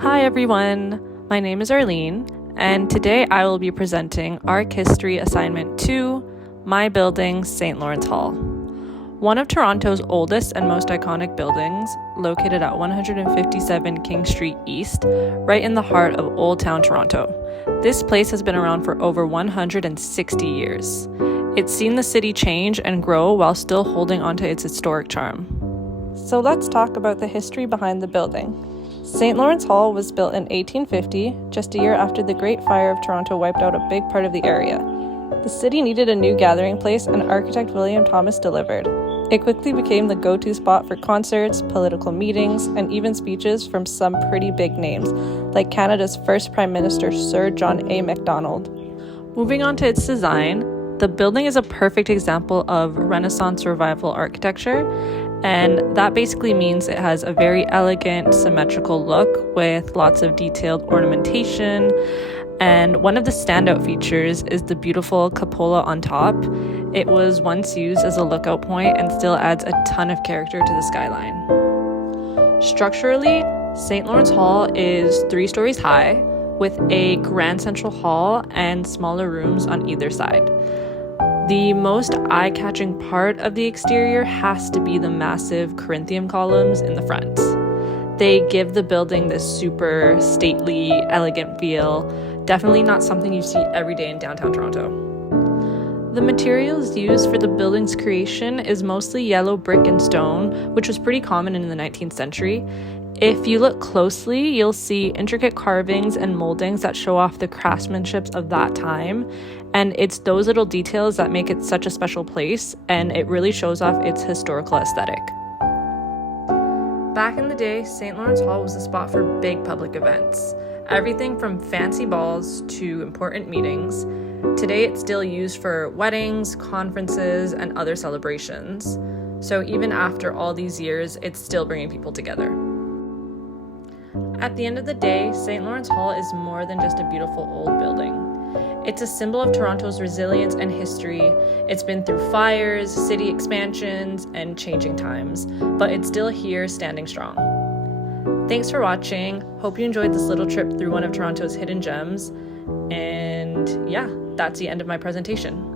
Hi everyone, my name is Arlene, and today I will be presenting Arc History Assignment 2, My Building, St. Lawrence Hall. One of Toronto's oldest and most iconic buildings, located at 157 King Street East, right in the heart of Old Town Toronto. This place has been around for over 160 years. It's seen the city change and grow while still holding onto its historic charm. So let's talk about the history behind the building. St. Lawrence Hall was built in 1850, just a year after the Great Fire of Toronto wiped out a big part of the area. The city needed a new gathering place, and architect William Thomas delivered. It quickly became the go-to spot for concerts, political meetings, and even speeches from some pretty big names, like Canada's first Prime Minister, Sir John A. Macdonald. Moving on to its design, the building is a perfect example of Renaissance Revival architecture, and that basically means it has a very elegant, symmetrical look with lots of detailed ornamentation. And one of the standout features is the beautiful cupola on top. It was once used as a lookout point and still adds a ton of character to the skyline. Structurally, St. Lawrence Hall is 3 stories high, with a grand central hall and smaller rooms on either side. The most eye-catching part of the exterior has to be the massive Corinthian columns in the front. They give the building this super stately, elegant feel, definitely not something you see every day in downtown Toronto. The materials used for the building's creation is mostly yellow brick and stone, which was pretty common in the 19th century. If you look closely, you'll see intricate carvings and moldings that show off the craftsmanship of that time, and it's those little details that make it such a special place, and it really shows off its historical aesthetic. Back in the day, St. Lawrence Hall was a spot for big public events, everything from fancy balls to important meetings. Today, it's still used for weddings, conferences, and other celebrations. So even after all these years, it's still bringing people together. At the end of the day, St. Lawrence Hall is more than just a beautiful old building. It's a symbol of Toronto's resilience and history. It's been through fires, city expansions, and changing times, but it's still here standing strong. Thanks for watching. Hope you enjoyed this little trip through one of Toronto's hidden gems. And yeah, that's the end of my presentation.